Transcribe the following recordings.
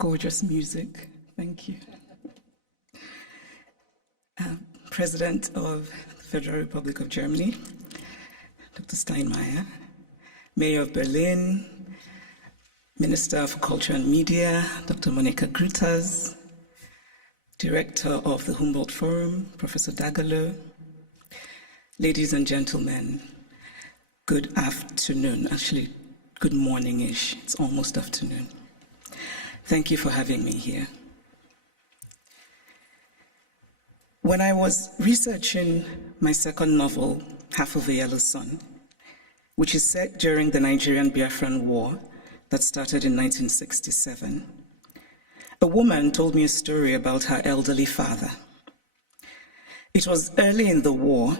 Gorgeous music. Thank you. President of the Federal Republic of Germany, Dr. Steinmeier, Mayor of Berlin, Minister for Culture and Media, Dr. Monica Grutas, Director of the Humboldt Forum, Professor Dagalo, ladies and gentlemen, good afternoon. Actually, good morning-ish. It's almost afternoon. Thank you for having me here. When I was researching my second novel, Half of a Yellow Sun, which is set during the Nigerian Biafran War that started in 1967, a woman told me a story about her elderly father. It was early in the war,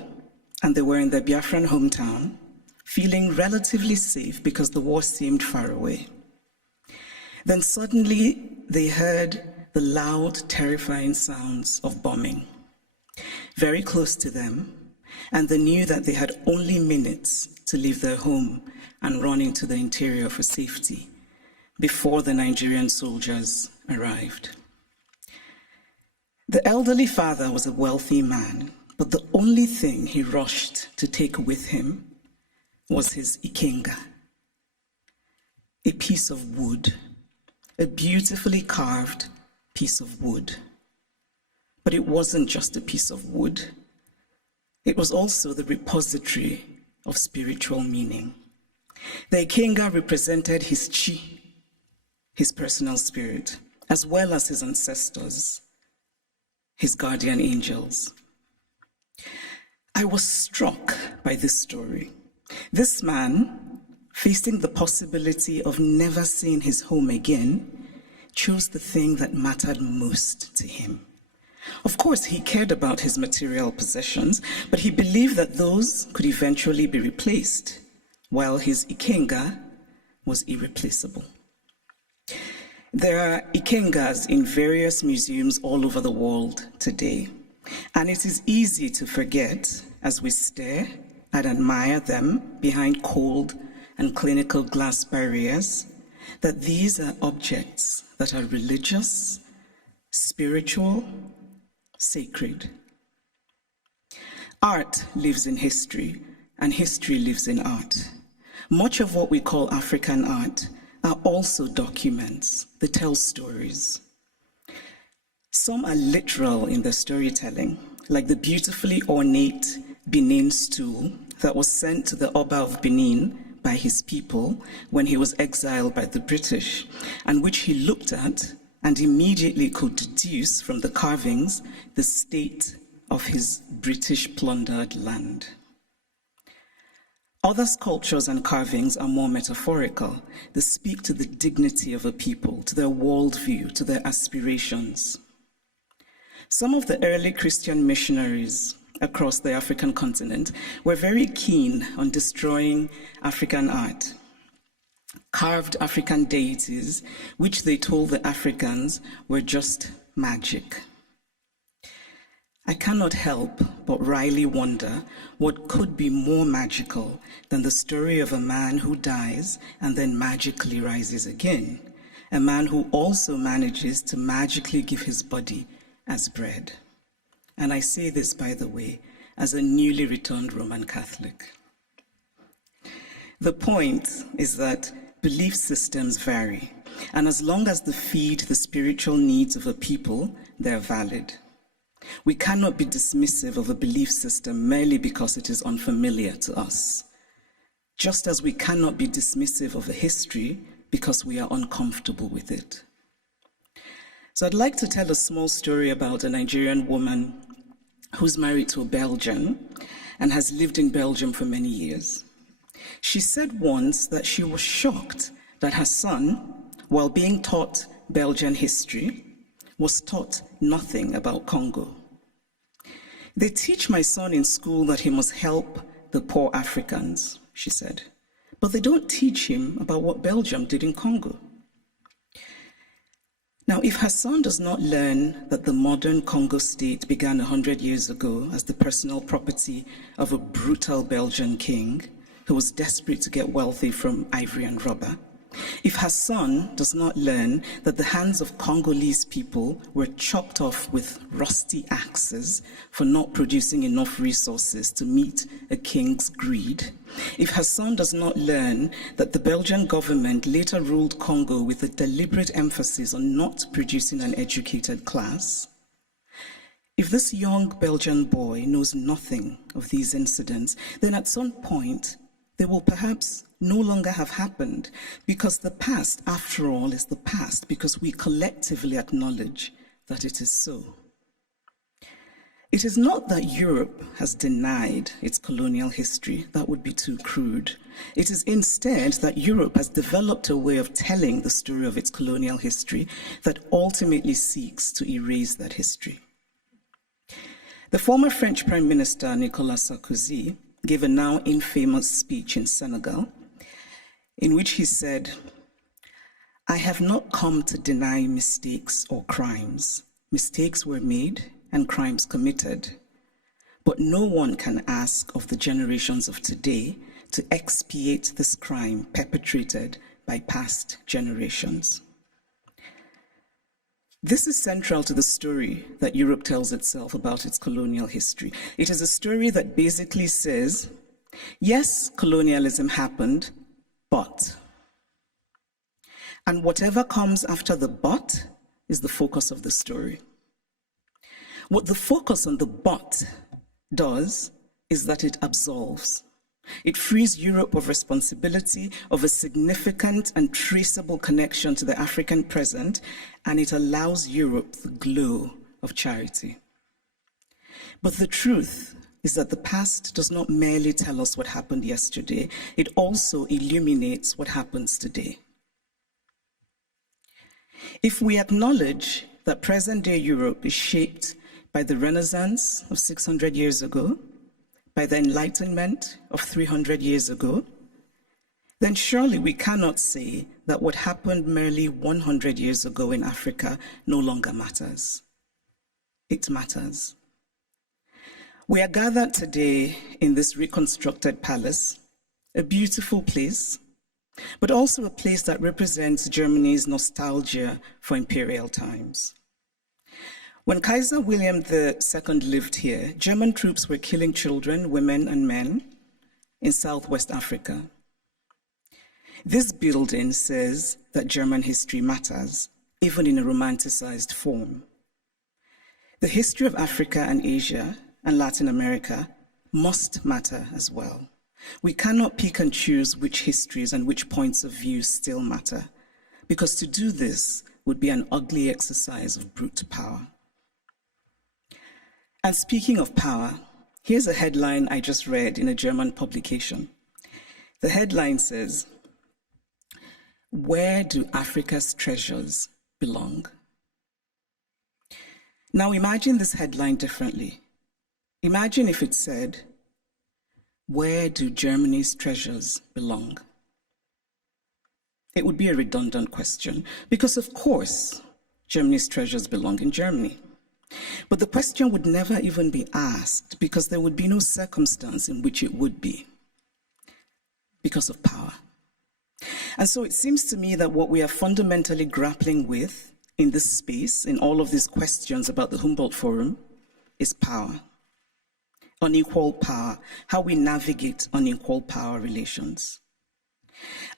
and they were in their Biafran hometown, feeling relatively safe because the war seemed far away. Then suddenly they heard the loud, terrifying sounds of bombing very close to them, and they knew that they had only minutes to leave their home and run into the interior for safety before the Nigerian soldiers arrived. The elderly father was a wealthy man, but the only thing he rushed to take with him was his ikenga, a piece of wood, a beautifully carved piece of wood. But it wasn't just a piece of wood. It was also the repository of spiritual meaning. The ikenga represented his chi, his personal spirit, as well as his ancestors, his guardian angels. I was struck by this story. This man, facing the possibility of never seeing his home again, chose the thing that mattered most to him. Of course, he cared about his material possessions, but he believed that those could eventually be replaced, while his ikenga was irreplaceable. There are ikengas in various museums all over the world today, and it is easy to forget as we stare and admire them behind cold and clinical glass barriers that these are objects that are religious, spiritual, sacred. Art lives in history, and history lives in art. Much of what we call African art are also documents that tell stories. Some are literal in their storytelling, like the beautifully ornate Benin stool that was sent to the Oba of Benin by his people when he was exiled by the British, and which he looked at and immediately could deduce from the carvings the state of his British plundered land. Other sculptures and carvings are more metaphorical. They speak to the dignity of a people, to their worldview, to their aspirations. Some of the early Christian missionaries across the African continent were very keen on destroying African art. Carved African deities, which they told the Africans were just magic. I cannot help but wryly wonder what could be more magical than the story of a man who dies and then magically rises again, a man who also manages to magically give his body as bread. And I say this, by the way, as a newly returned Roman Catholic. The point is that belief systems vary, and as long as they feed the spiritual needs of a people, they're valid. We cannot be dismissive of a belief system merely because it is unfamiliar to us, just as we cannot be dismissive of a history because we are uncomfortable with it. So I'd like to tell a small story about a Nigerian woman who's married to a Belgian and has lived in Belgium for many years. She said once that she was shocked that her son, while being taught Belgian history, was taught nothing about Congo. They teach my son in school that he must help the poor Africans, she said, but they don't teach him about what Belgium did in Congo. Now, if her son does not learn that the modern Congo state began 100 years ago as the personal property of a brutal Belgian king who was desperate to get wealthy from ivory and rubber, If her son does not learn that the hands of Congolese people were chopped off with rusty axes for not producing enough resources to meet a king's greed, if her son does not learn that the Belgian government later ruled Congo with a deliberate emphasis on not producing an educated class, if this young Belgian boy knows nothing of these incidents, then at some point they will perhaps no longer have happened, because the past, after all, is the past, because we collectively acknowledge that it is so. It is not that Europe has denied its colonial history. That would be too crude. It is instead that Europe has developed a way of telling the story of its colonial history that ultimately seeks to erase that history. The former French Prime Minister, Nicolas Sarkozy, gave a now infamous speech in Senegal, in which he said, "I have not come to deny mistakes or crimes. Mistakes were made and crimes committed. But no one can ask of the generations of today to expiate this crime perpetrated by past generations." This is central to the story that Europe tells itself about its colonial history. It is a story that basically says, yes, colonialism happened, but. And whatever comes after the but is the focus of the story. What the focus on the but does is that it absolves. It frees Europe of responsibility, of a significant and traceable connection to the African present, and it allows Europe the glow of charity. But the truth is that the past does not merely tell us what happened yesterday, it also illuminates what happens today. If we acknowledge that present-day Europe is shaped by the Renaissance of 600 years ago, by the Enlightenment of 300 years ago, then surely we cannot say that what happened merely 100 years ago in Africa no longer matters. It matters. We are gathered today in this reconstructed palace, a beautiful place, but also a place that represents Germany's nostalgia for imperial times. When Kaiser William II lived here, German troops were killing children, women, and men in Southwest Africa. This building says that German history matters, even in a romanticized form. The history of Africa and Asia and Latin America must matter as well. We cannot pick and choose which histories and which points of view still matter, because to do this would be an ugly exercise of brute power. And speaking of power, here's a headline I just read in a German publication. The headline says, "Where do Africa's treasures belong?" Now imagine this headline differently. Imagine if it said, "Where do Germany's treasures belong?" It would be a redundant question, because of course, Germany's treasures belong in Germany. But the question would never even be asked, because there would be no circumstance in which it would be, because of power. And so it seems to me that what we are fundamentally grappling with in this space, in all of these questions about the Humboldt Forum, is power. Unequal power, how we navigate unequal power relations.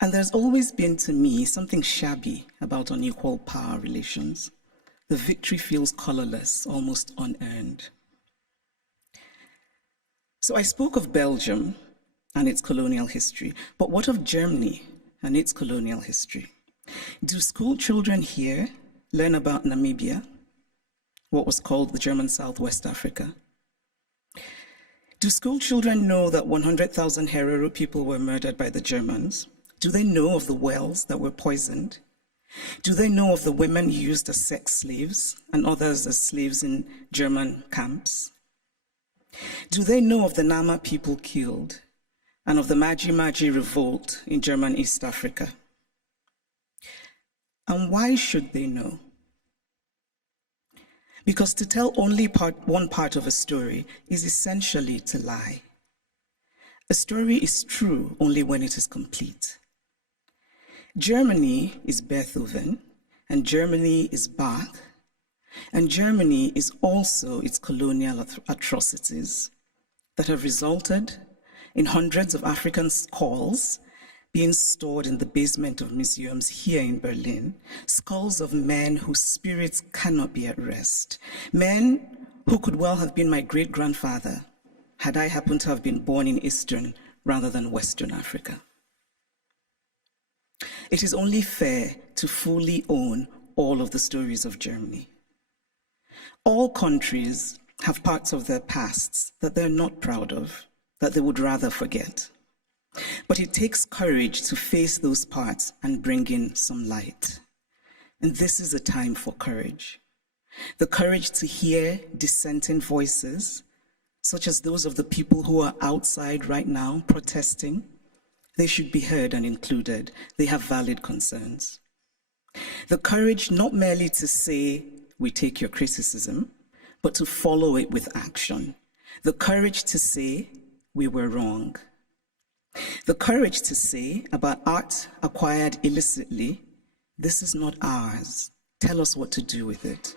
And there's always been, to me, something shabby about unequal power relations. The victory feels colorless, almost unearned. So I spoke of Belgium and its colonial history, but what of Germany and its colonial history? Do school children here learn about Namibia, what was called the German Southwest Africa? Do school children know that 100,000 Herero people were murdered by the Germans? Do they know of the wells that were poisoned? Do they know of the women used as sex slaves and others as slaves in German camps? Do they know of the Nama people killed and of the Maji Maji revolt in German East Africa? And why should they know? Because to tell only one part of a story is essentially to lie. A story is true only when it is complete. Germany is Beethoven, and Germany is Bach, and Germany is also its colonial atrocities that have resulted in hundreds of African skulls being stored in the basement of museums here in Berlin, skulls of men whose spirits cannot be at rest, men who could well have been my great-grandfather had I happened to have been born in Eastern rather than Western Africa. It is only fair to fully own all of the stories of Germany. All countries have parts of their pasts that they're not proud of, that they would rather forget. But it takes courage to face those parts and bring in some light. And this is a time for courage. The courage to hear dissenting voices, such as those of the people who are outside right now protesting. They should be heard and included. They have valid concerns. The courage not merely to say, we take your criticism, but to follow it with action. The courage to say, we were wrong. The courage to say about art acquired illicitly, this is not ours. Tell us what to do with it.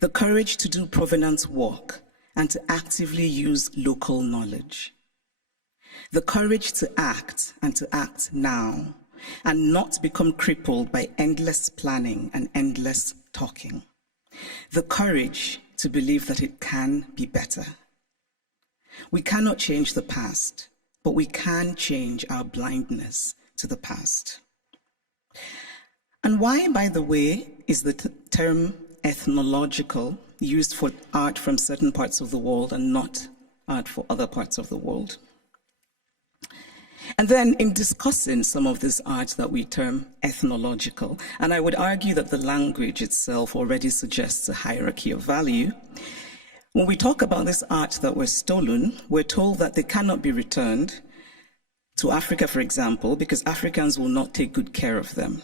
The courage to do provenance work and to actively use local knowledge. The courage to act and to act now and not become crippled by endless planning and endless talking. The courage to believe that it can be better. We cannot change the past, but we can change our blindness to the past. And why, by the way, is the term ethnological used for art from certain parts of the world and not art for other parts of the world? And then in discussing some of this art that we term ethnological, and I would argue that the language itself already suggests a hierarchy of value, when we talk about this art that was stolen, we're told that they cannot be returned to Africa, for example, because Africans will not take good care of them.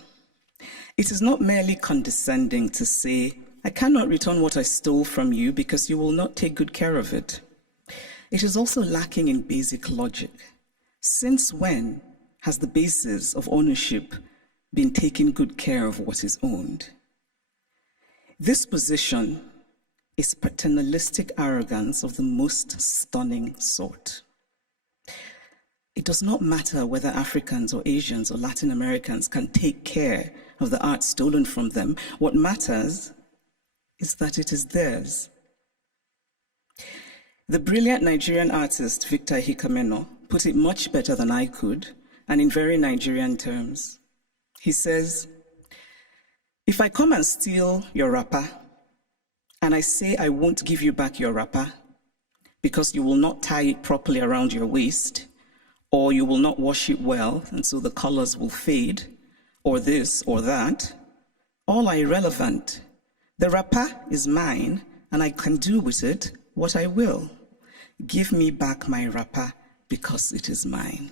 It is not merely condescending to say, I cannot return what I stole from you because you will not take good care of it. It is also lacking in basic logic. Since when has the basis of ownership been taking good care of what is owned? This position is paternalistic arrogance of the most stunning sort. It does not matter whether Africans or Asians or Latin Americans can take care of the art stolen from them. What matters is that it is theirs. The brilliant Nigerian artist Victor Hikameno put it much better than I could, and in very Nigerian terms. He says, if I come and steal your wrapper, and I say I won't give you back your wrapper because you will not tie it properly around your waist, or you will not wash it well, and so the colors will fade, or this or that, all are irrelevant. The wrapper is mine, and I can do with it what I will. Give me back my wrapper because it is mine.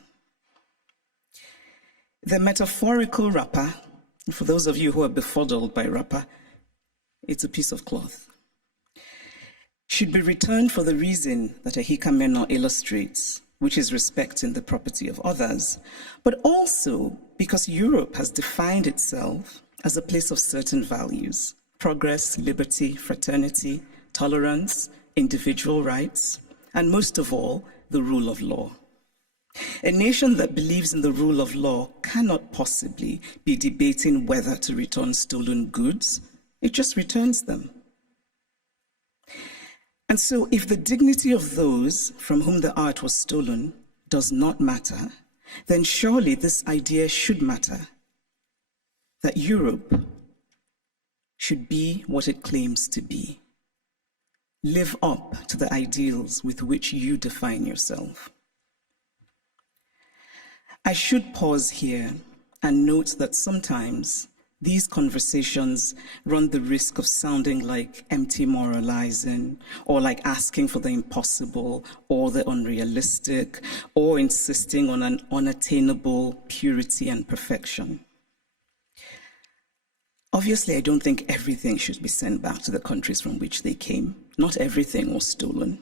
The metaphorical wrapper, for those of you who are befuddled by wrapper, it's a piece of cloth, should be returned for the reason that Hikameno illustrates, which is respecting the property of others, but also because Europe has defined itself as a place of certain values: progress, liberty, fraternity, tolerance, individual rights, and most of all, the rule of law. A nation that believes in the rule of law cannot possibly be debating whether to return stolen goods. It just returns them. And so if the dignity of those from whom the art was stolen does not matter, then surely this idea should matter, that Europe should be what it claims to be. Live up to the ideals with which you define yourself. I should pause here and note that sometimes these conversations run the risk of sounding like empty moralizing, or like asking for the impossible or the unrealistic, or insisting on an unattainable purity and perfection. Obviously, I don't think everything should be sent back to the countries from which they came. Not everything was stolen.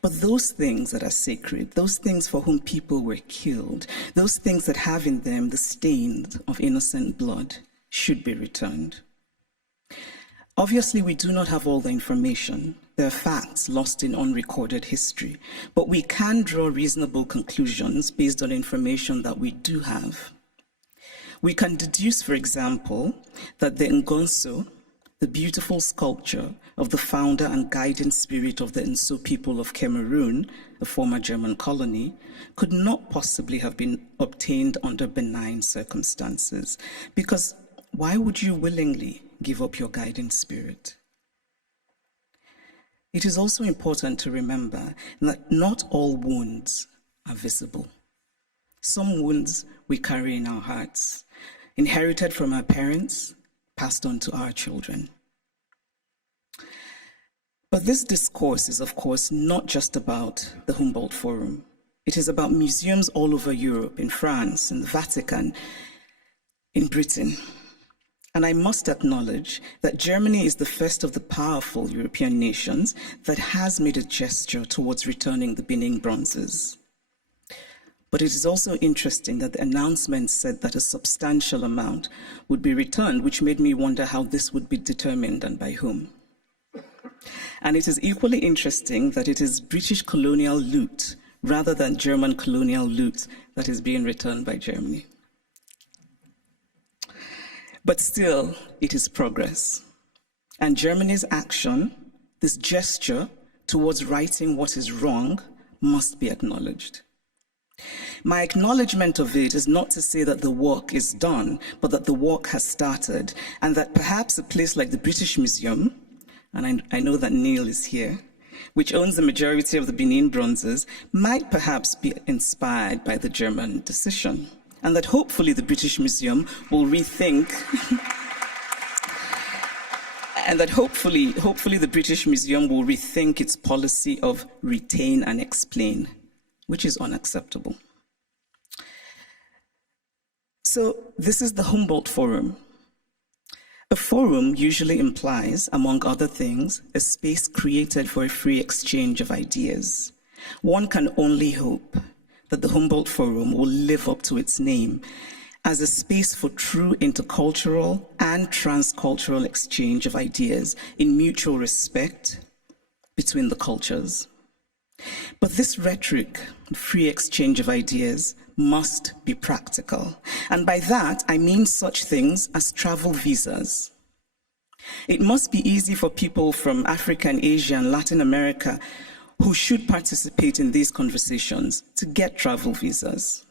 But those things that are sacred, those things for whom people were killed, those things that have in them the stain of innocent blood, should be returned. Obviously, we do not have all the information. There are facts lost in unrecorded history, but we can draw reasonable conclusions based on information that we do have. We can deduce, for example, that the Ngozi, the beautiful sculpture of the founder and guiding spirit of the Nso people of Cameroon, the former German colony, could not possibly have been obtained under benign circumstances, because why would you willingly give up your guiding spirit? It is also important to remember that not all wounds are visible. Some wounds we carry in our hearts, inherited from our parents, passed on to our children. But this discourse is, of course, not just about the Humboldt Forum. It is about museums all over Europe, in France, in the Vatican, in Britain. And I must acknowledge that Germany is the first of the powerful European nations that has made a gesture towards returning the Benin bronzes. But it is also interesting that the announcement said that a substantial amount would be returned, which made me wonder how this would be determined and by whom. And it is equally interesting that it is British colonial loot rather than German colonial loot that is being returned by Germany. But still, it is progress. And Germany's action, this gesture towards righting what is wrong, must be acknowledged. My acknowledgement of it is not to say that the work is done, but that the work has started, and that perhaps a place like the British Museum, and I know that Neil is here, which owns the majority of the Benin bronzes, might perhaps be inspired by the German decision. And that hopefully the British Museum will rethink, and that hopefully the British Museum will rethink its policy of retain and explain, which is unacceptable. So this is the Humboldt Forum. A forum usually implies, among other things, a space created for a free exchange of ideas. One can only hope that the Humboldt Forum will live up to its name as a space for true intercultural and transcultural exchange of ideas in mutual respect between the cultures. But this rhetoric, free exchange of ideas, must be practical. And by that, I mean such things as travel visas. It must be easy for people from Africa and Asia and Latin America who should participate in these conversations to get travel visas.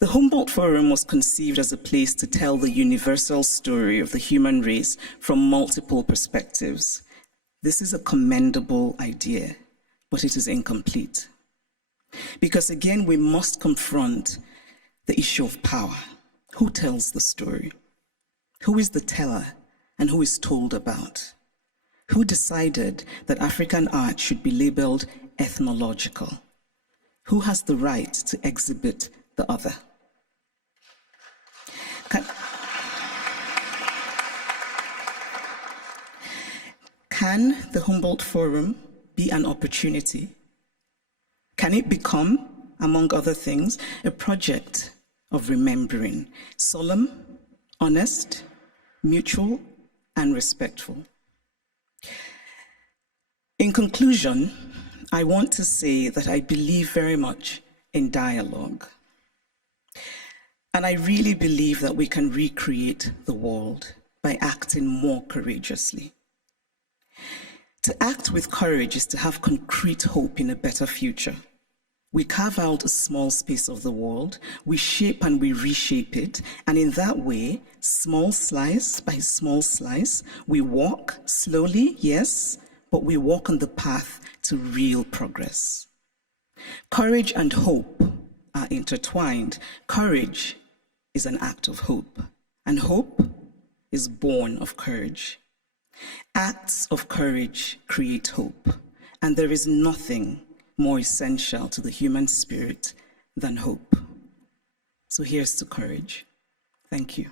The Humboldt Forum was conceived as a place to tell the universal story of the human race from multiple perspectives. This is a commendable idea, but it is incomplete. Because again, we must confront the issue of power. Who tells the story? Who is the teller and who is told about? Who decided that African art should be labeled ethnological? Who has the right to exhibit the other? Can the Humboldt Forum be an opportunity? Can it become, among other things, a project of remembering, solemn, honest, mutual, and respectful? In conclusion, I want to say that I believe very much in dialogue. And I really believe that we can recreate the world by acting more courageously. To act with courage is to have concrete hope in a better future. We carve out a small space of the world, we shape and we reshape it, and in that way, small slice by small slice, we walk slowly, yes, but we walk on the path to real progress. Courage and hope are intertwined. Courage is an act of hope, and hope is born of courage. Acts of courage create hope, and there is nothing more essential to the human spirit than hope. So here's to courage. Thank you.